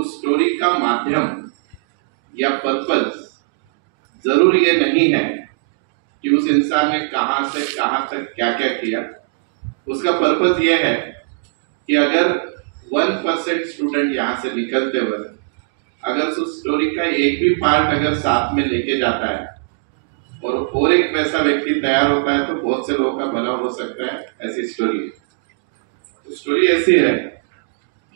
उस स्टोरी का माध्यम या पर्पस जरूर ये नहीं है कि उस इंसान ने कहां से कहां तक क्या क्या किया। उसका पर्पस ये है कि अगर 1% स्टूडेंट यहाँ से निकलते वक्त अगर उस स्टोरी का एक भी पार्ट अगर साथ में लेके जाता है और एक वैसा व्यक्ति तैयार होता है तो बहुत से लोगों का भला हो सकता है। ऐसी स्टोरी ऐसी है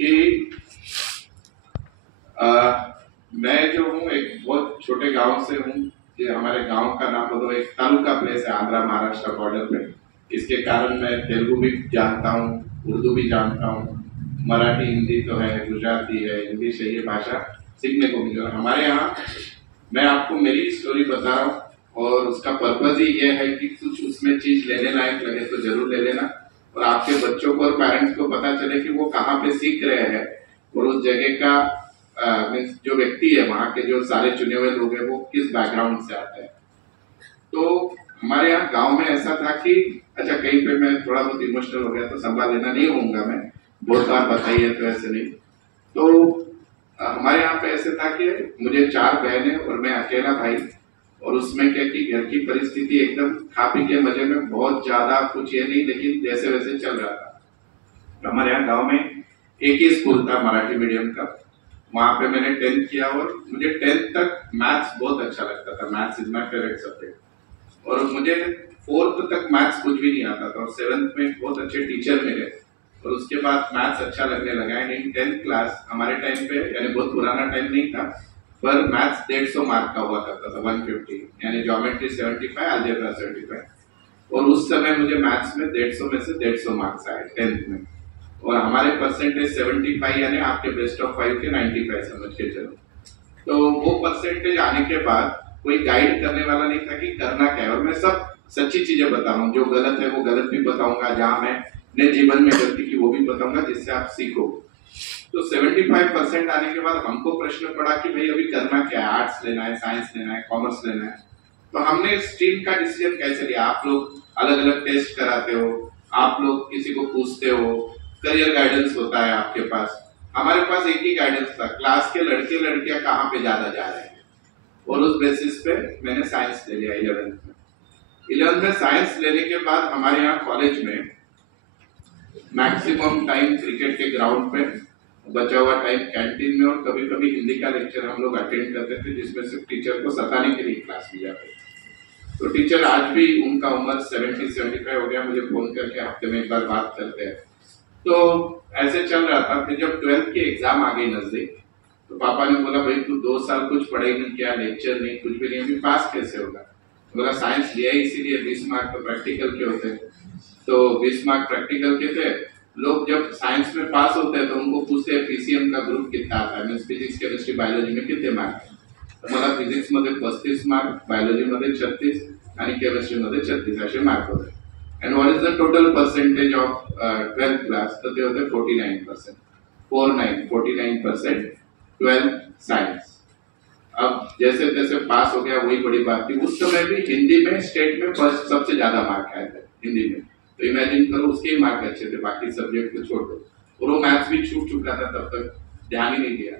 कि मैं जो हूँ एक बहुत छोटे गांव से हूँ। हमारे गांव का नाम बोलो एक तालुका प्लेस है आंध्रा महाराष्ट्र बॉर्डर पे। इसके कारण मैं तेलुगु भी जानता हूँ, उर्दू भी जानता हूँ, मराठी हिंदी तो है, गुजराती है, इंग्लिश है, ये भाषा सीखने को मिली। और हमारे यहाँ मैं आपको मेरी स्टोरी बता रहा हूँ और उसका पर्पज ही ये है कि कुछ उसमें चीज लेने लायक लगे तो जरूर ले लेना और आपके बच्चों को और पेरेंट्स को पता चले कि वो कहाँ पे सीख रहे हैं और उस जगह का जो व्यक्ति है वहाँ के जो सारे चुने हुए लोग हैं वो किस बैकग्राउंड से आते हैं। तो हमारे यहाँ गांव में ऐसा था कि अच्छा कहीं पे मैं थोड़ा बहुत इमोशनल हो गया तो संभाल लेना, नहीं होऊंगा मैं, बहुत बार बताइए तो ऐसे नहीं। तो हमारे यहाँ पे ऐसे था कि मुझे 4 बहनें और मैं अकेला भाई और उसमें क्या कि घर की परिस्थिति एकदम खा पी के मजे में बहुत ज्यादा कुछ ये नहीं, लेकिन जैसे वैसे चल रहा था। तो हमारे यहाँ गाँव में एक ही स्कूल था मराठी मीडियम का, वहां पे मैंने 10th किया और मुझे 10th तक मैथ्स बहुत अच्छा लगता था। Maths is my favourite subject और मुझे 4th तक मैथ्स कुछ भी नहीं आता था और 7th में बहुत अच्छे टीचर मिले और उसके बाद मैथ्स अच्छा लगने लगा। एंड 10th क्लास हमारे टाइम पे, यानी बहुत पुराना टाइम नहीं था, पर मैथ्स 150 मार्क का हुआ करता था, 150, यानी ज्योमेट्री 75, अलजेब्रा 75। और उस समय मुझे मैथ्स में 150 में से 150 मार्क्स आए 10th में और हमारे परसेंटेज 75, यानी आपके बेस्ट ऑफ 5 के 95 समझ के चलो। तो वो परसेंटेज आने के बाद कोई गाइड करने वाला नहीं था कि करना क्या है और मैं सब सच्ची चीजें बता रहा हूँ, जो गलत है वो गलत भी बताऊंगा, जहाँ मैंने जीवन में गलती की वो भी बताऊंगा जिससे आप सीखो। तो 75% आने के बाद हमको प्रश्न पड़ा कि भाई अभी करना क्या है, आर्ट्स लेना है, साइंस लेना है, कॉमर्स लेना है। तो हमने स्ट्रीम का डिसीजन कैसे लिया। आप लोग अलग अलग टेस्ट कराते हो, आप लोग किसी को पूछते हो, करियर गाइडेंस होता है आपके पास। हमारे पास एक ही गाइडेंस था, क्लास के लड़के लड़कियां कहाँ पे ज्यादा जा रहे हैं और उस बेसिस पे मैंने साइंस ले लिया 11th में। 11th में साइंस लेने के बाद हमारे यहाँ कॉलेज में मैक्सिमम टाइम क्रिकेट के ग्राउंड पे, बचा हुआ टाइम कैंटीन में और कभी कभी हिंदी का लेक्चर हम लोग अटेंड करते थे जिसमें सिर्फ टीचर को सताने के लिए क्लास ली जाती थी। तो टीचर आज भी, उनका उम्र 70-75 हो गया, मुझे फोन करके हफ्ते में एक बार बात करते हैं। तो ऐसे चल रहा था। फिर जब 12th की एग्जाम आ गई नजदीक तो पापा ने बोला भाई तू 2 साल कुछ पढ़ाई नहीं किया, लेक्चर नहीं, कुछ भी नहीं, अभी पास कैसे होगा। बोला साइंस लिया इसीलिए 20 मार्क तो प्रैक्टिकल के होते, तो 20 मार्क प्रैक्टिकल के थे। लोग जब साइंस में पास होते हैं तो उनको पूछते हैं पीसीएम का ग्रुप कितना आता है, मीन्स फिजिक्स केमिस्ट्री बायोलॉजी में कितने मार्क है। तो मला फिजिक्स मध्ये 35 मार्क, बायोलॉजी मध्ये 36 आणि केमिस्ट्री मध्ये 36 असे मार्क होते। And what is the total percentage of 12th class? तो ते होते 49%, 49% 12th साइंस। अब जैसे तैसे पास हो गया, वही बड़ी बात थी। उस समय भी हिंदी में स्टेट में फर्स्ट सबसे ज्यादा मार्क आए थे हिंदी में, तो इमेजिन करो उसके ही मार्क अच्छे थे, बाकी सब्जेक्ट को छोड़ दो। और वो मैथ्स भी छूट चुका था, तब तक ध्यान ही नहीं दिया।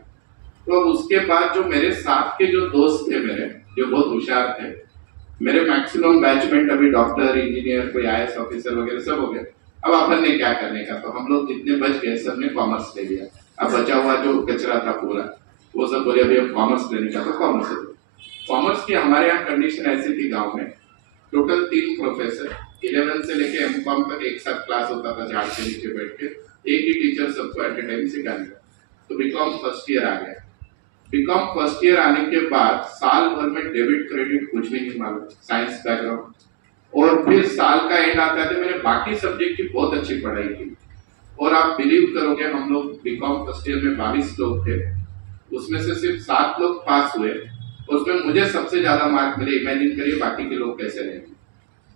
तो अब उसके बाद जो मेरे साथ के जो दोस्त थे मेरे, जो बहुत होशियार थे, मेरे मैक्सिमम बैचमेंट अभी डॉक्टर, इंजीनियर, कोई आईएएस ऑफिसर वगैरह सब हो गए। अब अपन ने क्या करने का, तो हम लोग जितने बच गए सबने कॉमर्स ले लिया। अब बचा हुआ जो कचरा था पूरा, वो सब बोले अभी अब कॉमर्स लेने का, तो कॉमर्स ले लो। कॉमर्स की हमारे यहाँ कंडीशन ऐसी थी गाँव में, टोटल 3 प्रोफेसर, 11 से लेके एमकॉम तक एक साथ क्लास होता था झाड़ के नीचे बैठ के, एक ही टीचर सबको एट ए टाइम सिखाने का। तो बीकॉम फर्स्ट ईयर आ गया। बीकॉम फर्स्ट ईयर आने के बाद साल भर में डेबिट क्रेडिट कुछ भी नहीं मालूम, साइंस बैकग्राउंड। और फिर साल का एंड आता था, मैंने बाकी सब्जेक्ट की बहुत अच्छी पढ़ाई की और आप बिलीव करोगे हम लोग बीकॉम फर्स्ट ईयर में 22 लोग थे, उसमें से सिर्फ 7 लोग पास हुए, उसमें मुझे सबसे ज्यादा मार्क मिले। इमेजिन करिए बाकी के लोग कैसे रहेंगे।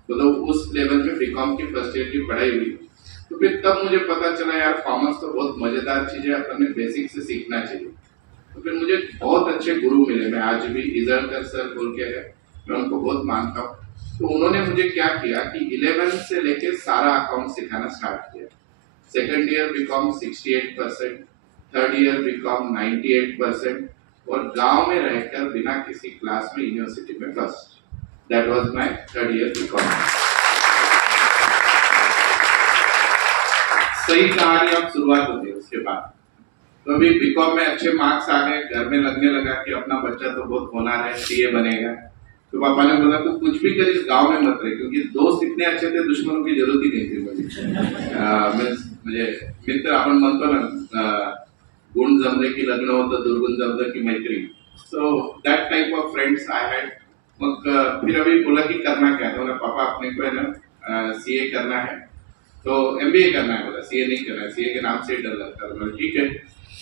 तो उस लेवल में बीकॉम की फर्स्ट ईयर की पढ़ाई हुई। तो फिर तब मुझे पता चला यार कॉमर्स तो बहुत मजेदार चीज है, अपन ने बेसिक से सीखना चाहिए। तो फिर मुझे बहुत अच्छे गुरु मिले, मैं आज भी इजरकर सर बोल के है, मैं उनको बहुत मानता हूँ। तो उन्होंने मुझे क्या किया कि 11 से लेके सारा अकाउंट सिखाना स्टार्ट किया। Second year BCom 68%, third year BCom 98% और गांव में रहकर बिना किसी क्लास में यूनिवर्सिटी में first. That was my third year BCom. सही कहानी अब शुरुआत होती है उसके बाद। तो अभी बीकॉम में अच्छे मार्क्स आ गए, घर में लगने लगा कि अपना बच्चा तो बहुत होनहार है, सीए बनेगा। तो पापा ने बोला तो कुछ भी कर, इस गांव में मत रहे, क्योंकि दोस्त इतने अच्छे थे, दुश्मनों की जरूरत ही नहीं थी मुझे। मुझे मित्र आपण म्हणतो ना, गुण जमले की लग्न होतं, दुर्गुण जमलं की मैत्री। So that type of friends I had. मग फिर अभी बोला कि करना क्या है, तो बोला पापा अपने को है ना सीए करना है, तो एमबीए करना है। बोला सीए नहीं करना है, सीए के नाम से ही डर लगता है। बोला ठीक है।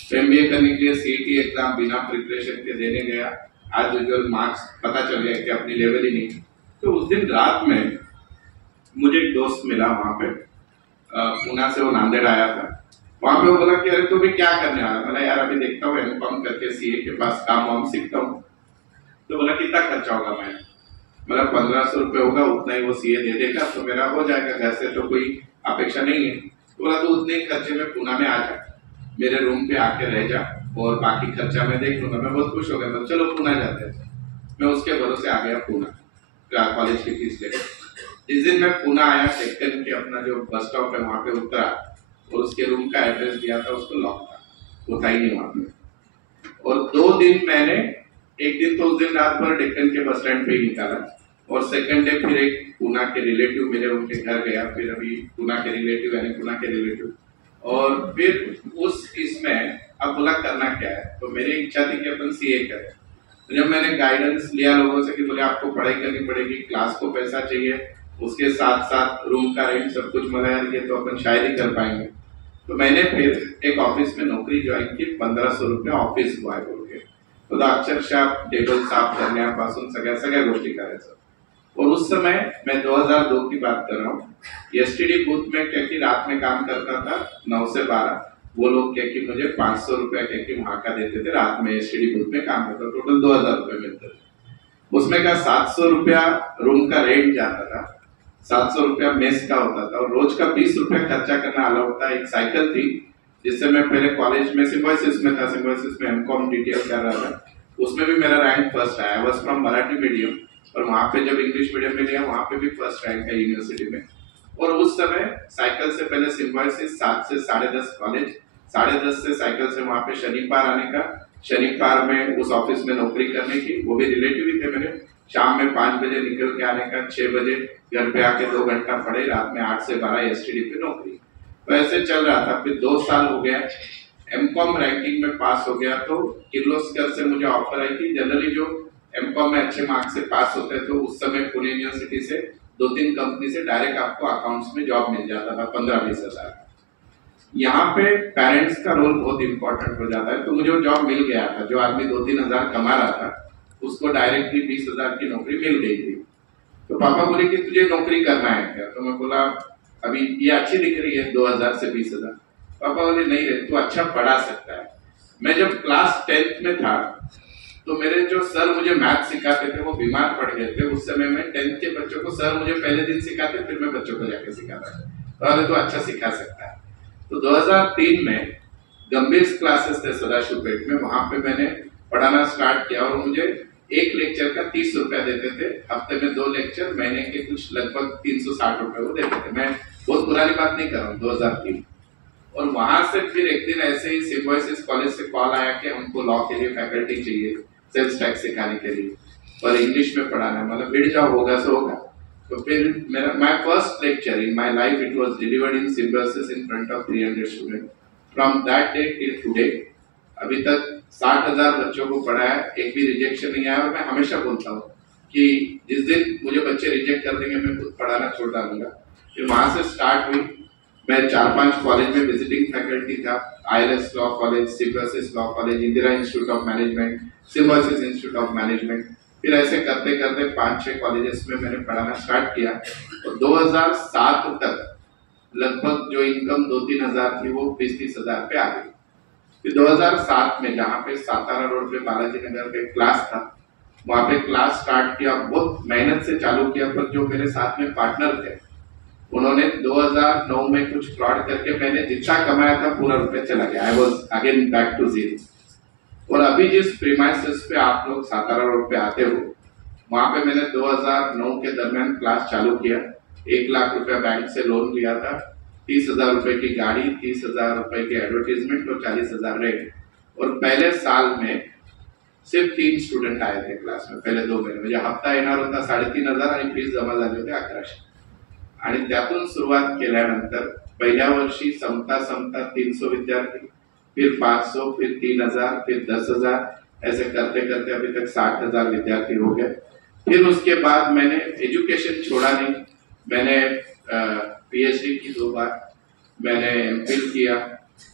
तो एमबीए करने के लिए सीईटी एग्जाम बिना प्रिपरेशन के देने गया। आज यूजुअल मार्क्स पता चल गया कि अपनी लेवल ही नहीं। तो उस दिन रात में मुझे एक दोस्त मिला वहां पे, पुणे से वो नांदेड़ आया था। वहां पे वो बोला कि अरे तू भी क्या करने वाला? बोला यार अभी देखता हूँ एमकॉम करके सीए के पास काम वाम सीखता हूँ। तो बोला कितना खर्चा होगा? मैं बोला 1500 रुपये होगा, उतना ही वो सीए दे देगा तो मेरा हो जाएगा, घर से तो कोई अपेक्षा नहीं है। तो बोला तो उतने खर्चे में पुणे में आ जा, मेरे रूम पे आके रह जा और बाकी खर्चा मैं देख लूंगा। मैं बहुत खुश हो गया, चलो पुणे जाते हैं। मैं उसके भरोसे आ गया पुणे, कॉलेज की फीस लेकर। जिस दिन मैं पुणे आया, डेक्कन के अपना जो बस स्टॉप है वहां पे उतरा और उसके रूम का एड्रेस दिया था, उसको लॉक था, वो था ही नहीं वहां पे। और 2 दिन मैंने, एक दिन तो उस दिन रात भर डेक्कन के बस स्टैंड पे ही निकाला और सेकंड डे फिर एक पुणे के रिलेटिव मेरे उनके घर गया। फिर अभी पुणे के रिलेटिव यानी पुणे के रिलेटिव, और फिर उस इसमें अब बोला करना क्या है, तो मेरी इच्छा थी कि अपन सीए करें। तो जब मैंने गाइडेंस लिया लोगों से कि बोले आपको पढ़ाई करनी पड़ेगी, क्लास को पैसा चाहिए, उसके साथ साथ रूम का रेंट सब कुछ मला यार ये तो अपन शायद ही कर पाएंगे। तो मैंने फिर एक ऑफिस में नौकरी ज्वाइन की, 1500 रुपये ऑफिस बॉय बोल के। तो अक्षरशः टेबल साफ करण्यापासून सगळ्या गोष्टी करायचं। और उस समय मैं 2002 की बात कर रहा हूँ। एसटीडी बूथ में क्या कि रात में काम करता था 9 से 12। वो लोग क्या कि मुझे 500 रुपया क्या कि वहां का देते थे, रात में एसटीडी बूथ में काम करता, टोटल 2000 रुपये मिलते थे। उसमें का 700 रुपया रूम का रेंट जाता था, 700 रुपया मेस का होता था और रोज का 20 रुपया खर्चा करना अलाउड था। एक साइकिल थी जिससे मैं पहले कॉलेज में सिम्बोसिस में था, सिम्बोसिस में एमकॉम डीटीएल कर रहा था, उसमें भी मेरा रैंक फर्स्ट आया। वाज फ्रॉम मराठी मीडियम और वहां पे जब इंग्लिश मीडियम में गया वहां पे भी फर्स्ट रैंक है यूनिवर्सिटी में। और उस समय साइकिल से पहले सिम्बोसिस, 7 से 10:30 कॉलेज, 10:30 से साइकिल से वहां पे शनिवार आने का, शनिवार में उस ऑफिस में नौकरी करने की, वो भी रिलेटिव ही थे मेरे। शाम में 5 बजे निकल के आने का, 6 बजे घर पे आके 2 घंटा पढ़े, रात में 8 से 12 एसटीडी पे नौकरी। तो ऐसे चल रहा था। फिर 2 साल हो गया, एमकॉम रैंकिंग में पास हो गया। तो किर्लोस्कर से मुझे ऑफर आई थी। जनरली जो एमकॉम में अच्छे मार्क्स से पास होते हैं तो उस समय पुणे यूनिवर्सिटी से 2-3 कंपनी से डायरेक्ट आपको अकाउंट्स में जॉब मिल जाता था, 15-20 हजार। यहाँ पे पेरेंट्स का रोल बहुत इंपॉर्टेंट हो जाता है। तो मुझे वो जॉब मिल गया था। जो आदमी 2-3 हजार कमा रहा था उसको डायरेक्टली 20 हजार की नौकरी मिल गई थी। तो पापा बोले कि तुझे नौकरी करना है क्या? तो मैं बोला अभी ये अच्छी दिख रही है 2000 से 20,000। पापा बोले नहीं रे, तू अच्छा पढ़ा सकता है। मैं जब क्लास 10th में था तो मेरे जो सर मुझे मैथ सिखाते थे वो बीमार पड़ गए थे। उस समय में 10th के बच्चों को सर मुझे पहले दिन सिखाते, फिर मैं बच्चों को जाके सिखाता था। तो अच्छा सिखा सकता है। तो 2003 में गंभीर क्लासेस थे सदाशिवपेट में, वहां पे मैंने पढ़ाना स्टार्ट किया और मुझे एक लेक्चर का 30 रुपया देते थे। हफ्ते में 2 लेक्चर, महीने के कुछ लगभग 360 रुपए वो देते थे। मैं बहुत पुरानी बात नहीं कर रहा हूँ, 2003। और वहां से फिर एक दिन ऐसे ही सिम्बोसिस कॉलेज से कॉल आया कि हमको लॉ के लिए फैकल्टी चाहिए, सेल्स टैक्स सिखाने के लिए और इंग्लिश में पढ़ाना है। मतलब भिड़ जाओ, होगा सो होगा। तो फिर मेरा my first lecture in my life it was delivered in Symbiosis in front of 300 student. From that day till today अभी तक 60,000 बच्चों को पढ़ाया, एक भी रिजेक्शन नहीं आया। और मैं हमेशा बोलता हूँ कि जिस दिन मुझे बच्चे रिजेक्ट कर देंगे मैं खुद पढ़ाना छोड़ डालूंगा। फिर वहां से स्टार्ट हुई। मैं 4-5 कॉलेज में विजिटिंग फैकल्टी था। ILS law college, Symbiosis law college, Indira institute of management, Symbiosis institute of management. फिर ऐसे करते करते 5-6 कॉलेजेस में मैंने पढ़ाना स्टार्ट किया। और 2007 तक लगभग जो इनकम 2-3 हजार थी वो 20-30 हजार पे आ गई। फिर 2007 में जहाँ पे सातारा रोड पे बालाजी नगर पे क्लास था, वहां पे क्लास स्टार्ट किया। बहुत मेहनत से चालू किया, पर जो मेरे साथ में पार्टनर थे उन्होंने 2009 में कुछ फ्रॉड करके मैंने जितना कमाया था पूरा रुपए चला गया। I was again back to zero. और अभी जिस प्रीमाइसेस पे आप लोग सातारा रोड पे आते हो, वहां पे मैंने 2009 के दरमियान क्लास चालू किया। 1 लाख रुपया बैंक से लोन लिया था, 30,000 रुपए की गाड़ी, 30,000 रुपए की एडवर्टीजमेंट और 40,000 रेंट। और पहले साल में सिर्फ 3 स्टूडेंट आए थे क्लास में, पहले 2 महीने म्हणजे हप्ता येणार होता 3,500 आणि फीस जमा झाली होती 1100। आणि त्यातून सुरुवात केल्यानंतर पहिल्या वर्षी समता 300 विद्यार्थी, फिर 500, फिर 3,000, फिर 10,000, ऐसे करते करते अभी तक 60,000 विद्यार्थी हो गए। फिर उसके बाद मैंने एजुकेशन छोड़ा नहीं, मैंने पीएचडी की 2 बार, मैंने एमफिल किया,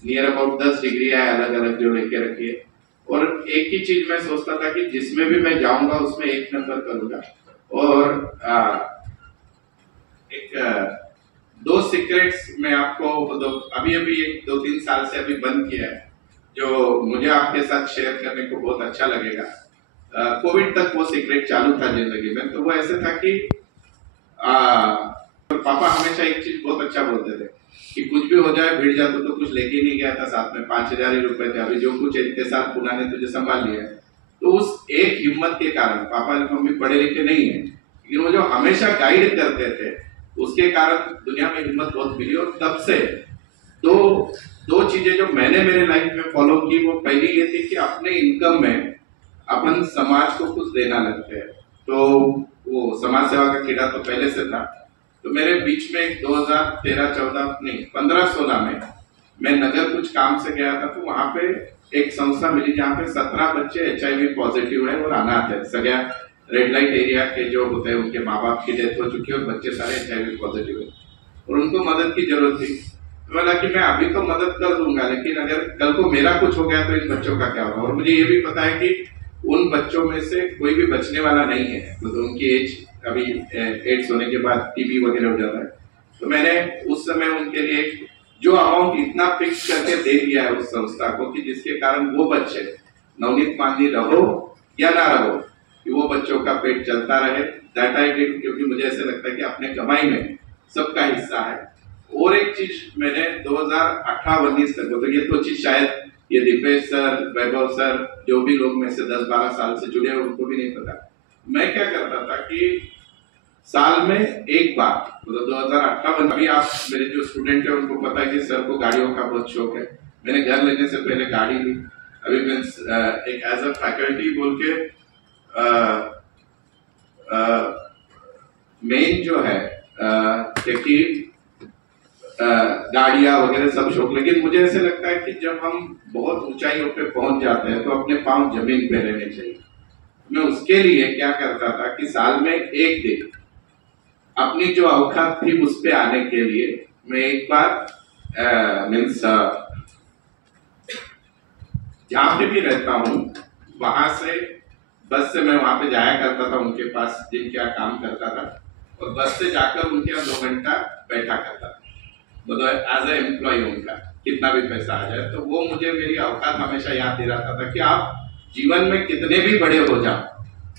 नियर अबाउट 10 डिग्री है अलग अलग जो लेके रखी है। और एक ही चीज मैं सोचता था कि जिसमें भी मैं जाऊंगा उसमें 1 नंबर करूंगा। और एक 2 सीक्रेट्स मैं आपको अभी अभी 1-2-3 साल से अभी बंद किया है, जो मुझे आपके साथ शेयर करने को बहुत अच्छा लगेगा। कोविड तक वो सीक्रेट चालू था जिंदगी में। तो वो ऐसे था कि पापा हमेशा एक चीज बहुत अच्छा बोलते थे कि कुछ भी हो जाए, भीड़ जाए तो कुछ लेके ही नहीं गया था साथ में, 5,000 ही रुपए थे, अभी जो कुछ इतने साल पुना ने तुझे संभाल लिया है। तो उस एक हिम्मत के कारण, पापा मम्मी पढ़े लिखे नहीं है लेकिन वो जो हमेशा गाइड करते थे, उसके कारण दुनिया में हिम्मत बहुत मिली। और तब से दो चीजें जो मैंने मेरे लाइफ में फॉलो की, वो पहली ये थी कि अपने इनकम में अपन समाज को कुछ देना लगते हैं। तो वो समाज सेवा का कीड़ा तो पहले से था। तो मेरे बीच में 2013-14 नहीं 15-16 में मैं नगर कुछ काम से गया था, तो वहां पे एक संस्था मिली जहाँ पे 17 बच्चे HIV पॉजिटिव है और अनाथ है। सगळ्या रेड लाइट एरिया के जो होते हैं उनके माँ बाप की डेथ हो चुकी है और बच्चे सारे HIV पॉजिटिव है और उनको मदद की जरूरत थी। तो बोला कि मैं अभी तो मदद कर दूंगा, लेकिन अगर कल को मेरा कुछ हो गया तो इन बच्चों का क्या होगा। और मुझे ये भी पता है कि उन बच्चों में से कोई भी बचने वाला नहीं है, तो उनकी एज अभी एड्स होने के बाद टीबी वगैरह हो जाता है। तो मैंने उस समय उनके लिए जो अमाउंट इतना फिक्स करके दे दिया है उस संस्था को कि जिसके कारण वो बच्चे नवनीत माननी रहो या ना रहो कि वो बच्चों का पेट चलता रहे। दैट आई डिड, क्योंकि मुझे ऐसे लगता है कि अपने कमाई में सबका हिस्सा है। और एक चीज मैंने 2018-19 तक, तो ये तो चीज शायद ये दीपेश सर, वैभव सर, जो भी लोग में से 10-12 साल से जुड़े हैं उनको भी नहीं पता। मैं क्या करता था कि साल में एक बार, तो 2018 अभी आप मेरे जो स्टूडेंट है उनको पता है कि सर को गाड़ियों का बहुत शौक है। मैंने घर लेने से पहले गाड़ी ली। अभी मैं एक एज अ फैकल्टी बोल के मेन जो है कि गाड़ियां वगैरह सब शौक। लेकिन मुझे ऐसे लगता है कि जब हम बहुत ऊंचाइयों पे पहुंच जाते हैं तो अपने पांव जमीन पे रहने चाहिए। मैं उसके लिए क्या करता था कि साल में एक दिन अपनी जो औकात थी उस पे आने के लिए मैं एक बार मीन्स जहां पे भी रहता हूँ वहां से बस से मैं वहां पे जाया करता था उनके पास, दिन क्या काम करता था, और बस से जाकर उनके यहाँ 2 घंटा बैठा करता था, मतलब एज ए एम्प्लॉय उनका, कितना भी पैसा आ जाए। तो वो मुझे मेरी औकात हमेशा याद दिलाता था कि आप जीवन में कितने भी बड़े हो जाओ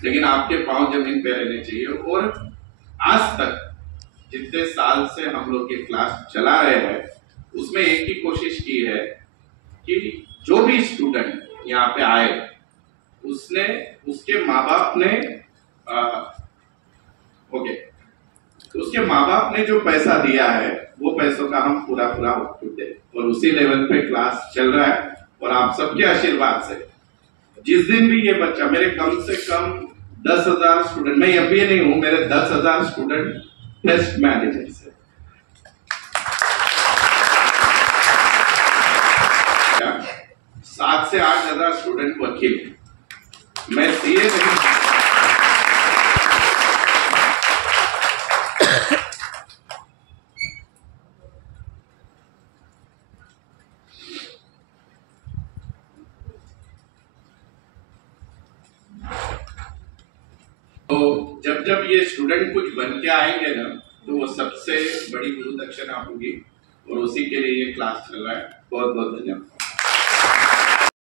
लेकिन आपके पांव जमीन पे रहने चाहिए। और आज तक जितने साल से हम लोग ये क्लास चला रहे हैं उसमें एक ही कोशिश की है कि जो भी स्टूडेंट यहाँ पे आए उसने, उसके माँ बाप ने उसके माँ बाप ने जो पैसा दिया है वो पैसों का हम पूरा आउटपुट दे, और उसी लेवल पे क्लास चल रहा है। और आप सबके आशीर्वाद से जिस दिन भी ये बच्चा, मेरे कम से कम 10,000 स्टूडेंट, मैं एमबीए नहीं हूं, मेरे 10,000 स्टूडेंट टेस्ट मैनेजर से, 7 से 8,000 स्टूडेंट वकील, मैं सीए नहीं। तो जब ये स्टूडेंट कुछ बन के आएंगे ना तो वो सबसे बड़ी गुरु दक्षिणा होगी, और उसी के लिए ये क्लास चल रहा है। बहुत बहुत धन्यवाद।